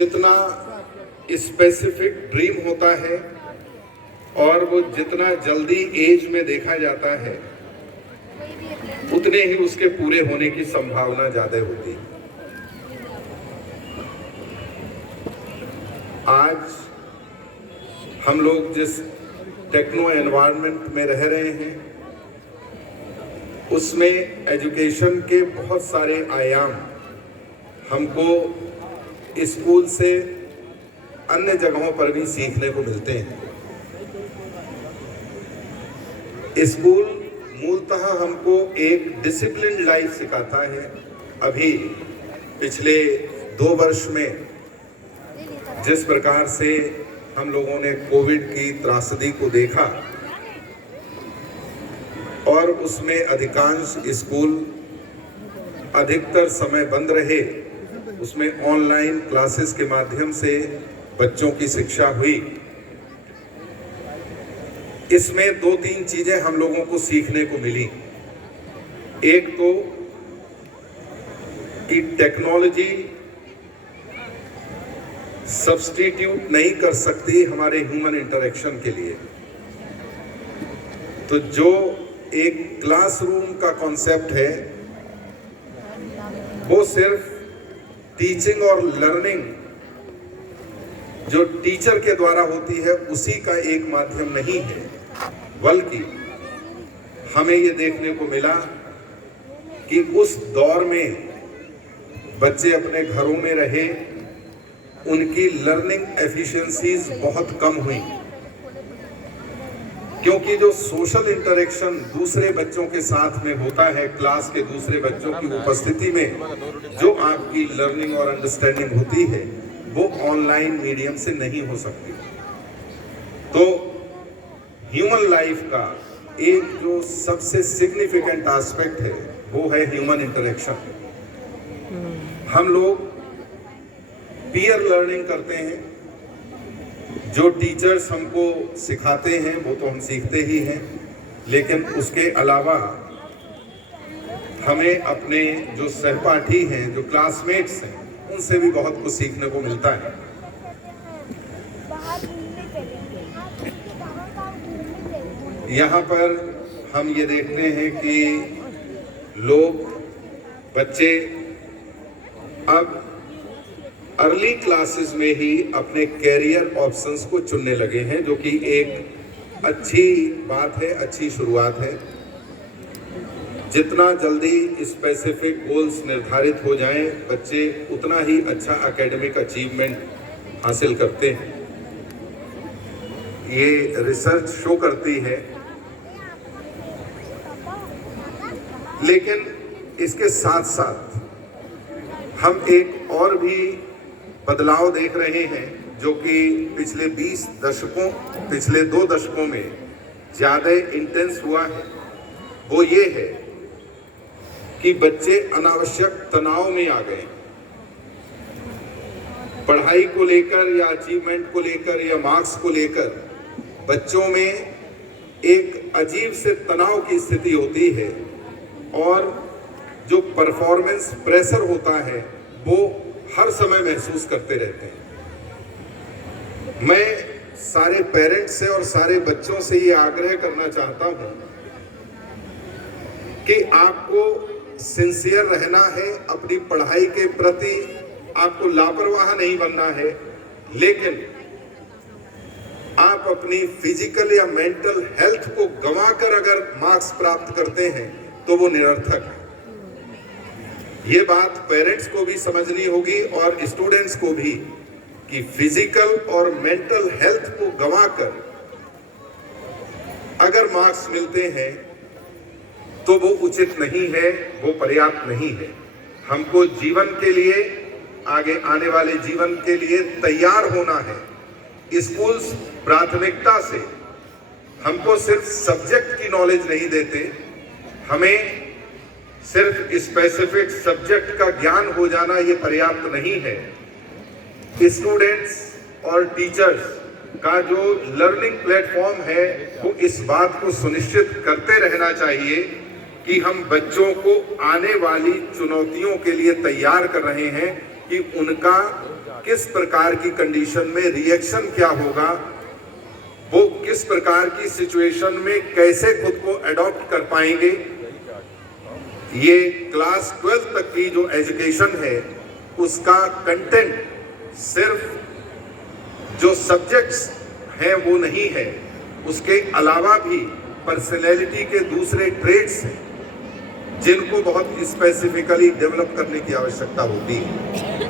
जितना specific dream होता है और वो जितना जल्दी एज में देखा जाता है उतने ही उसके पूरे होने की संभावना ज्यादा होती है। आज हम लोग जिस टेक्नो एनवायरनमेंट में रह रहे हैं उसमें एजुकेशन के बहुत सारे आयाम हमको स्कूल से अन्य जगहों पर भी सीखने को मिलते हैं। स्कूल मूलतः हमको एक डिसिप्लिन लाइफ सिखाता है। अभी पिछले 2 वर्ष में जिस प्रकार से हम लोगों ने कोविड की त्रासदी को देखा और उसमें अधिकांश स्कूल अधिकतर समय बंद रहे, उसमें ऑनलाइन क्लासेस के माध्यम से बच्चों की शिक्षा हुई। इसमें 2-3 चीजें हम लोगों को सीखने को मिली। एक तो कि टेक्नोलॉजी सब्स्टिट्यूट नहीं कर सकती हमारे ह्यूमन इंटरेक्शन के लिए। तो जो एक क्लासरूम का कॉन्सेप्ट है वो सिर्फ टीचिंग और लर्निंग जो टीचर के द्वारा होती है उसी का एक माध्यम नहीं है, बल्कि हमें ये देखने को मिला कि उस दौर में बच्चे अपने घरों में रहे, उनकी लर्निंग एफिशिएंसीज बहुत कम हुई, क्योंकि जो सोशल इंटरेक्शन दूसरे बच्चों के साथ में होता है, क्लास के दूसरे बच्चों की उपस्थिति में जो आपकी लर्निंग और अंडरस्टैंडिंग होती है वो ऑनलाइन मीडियम से नहीं हो सकती। तो ह्यूमन लाइफ का एक जो सबसे सिग्निफिकेंट एस्पेक्ट है वो है ह्यूमन इंटरेक्शन। हम लोग पीयर लर्निंग करते हैं, जो टीचर्स हमको सिखाते हैं वो तो हम सीखते ही हैं, लेकिन उसके अलावा हमें अपने जो सहपाठी हैं, जो क्लासमेट्स हैं, उनसे भी बहुत कुछ सीखने को मिलता है। यहाँ पर हम ये देखते हैं कि बच्चे अब अर्ली क्लासेस में ही अपने कैरियर ऑप्शंस को चुनने लगे हैं, जो कि एक अच्छी बात है, अच्छी शुरुआत है। जितना जल्दी स्पेसिफिक गोल्स निर्धारित हो जाएं, बच्चे उतना ही अच्छा एकेडमिक अचीवमेंट हासिल करते हैं। ये रिसर्च शो करती है। लेकिन इसके साथ साथ हम एक और भी बदलाव देख रहे हैं जो कि पिछले 2 दशकों में ज्यादा इंटेंस हुआ है। वो ये है कि बच्चे अनावश्यक तनाव में आ गए। पढ़ाई को लेकर या अचीवमेंट को लेकर या मार्क्स को लेकर बच्चों में एक अजीब से तनाव की स्थिति होती है और जो परफॉर्मेंस प्रेशर होता है वो हर समय महसूस करते रहते हैं। मैं सारे पेरेंट्स से और सारे बच्चों से ये आग्रह करना चाहता हूं कि आपको सिंसियर रहना है अपनी पढ़ाई के प्रति, आपको लापरवाह नहीं बनना है, लेकिन आप अपनी फिजिकल या मेंटल हेल्थ को गंवाकर अगर मार्क्स प्राप्त करते हैं तो वो निरर्थक है। ये बात पेरेंट्स को भी समझनी होगी और स्टूडेंट्स को भी कि फिजिकल और मेंटल हेल्थ को गंवाकर अगर मार्क्स मिलते हैं तो वो उचित नहीं है, वो पर्याप्त नहीं है। हमको जीवन के लिए, आगे आने वाले जीवन के लिए तैयार होना है। स्कूल्स प्राथमिकता से हमको सिर्फ सब्जेक्ट की नॉलेज नहीं देते, हमें सिर्फ स्पेसिफिक सब्जेक्ट का ज्ञान हो जाना ये पर्याप्त नहीं है। स्टूडेंट्स और टीचर्स का जो लर्निंग प्लेटफॉर्म है वो इस बात को सुनिश्चित करते रहना चाहिए कि हम बच्चों को आने वाली चुनौतियों के लिए तैयार कर रहे हैं, कि उनका किस प्रकार की कंडीशन में रिएक्शन क्या होगा, वो किस प्रकार की सिचुएशन में कैसे खुद को एडॉप्ट कर पाएंगे। ये क्लास 12 तक की जो एजुकेशन है उसका कंटेंट सिर्फ जो सब्जेक्ट्स हैं वो नहीं है, उसके अलावा भी पर्सनैलिटी के दूसरे ट्रेड्स हैं जिनको बहुत स्पेसिफिकली डेवलप करने की आवश्यकता होती है।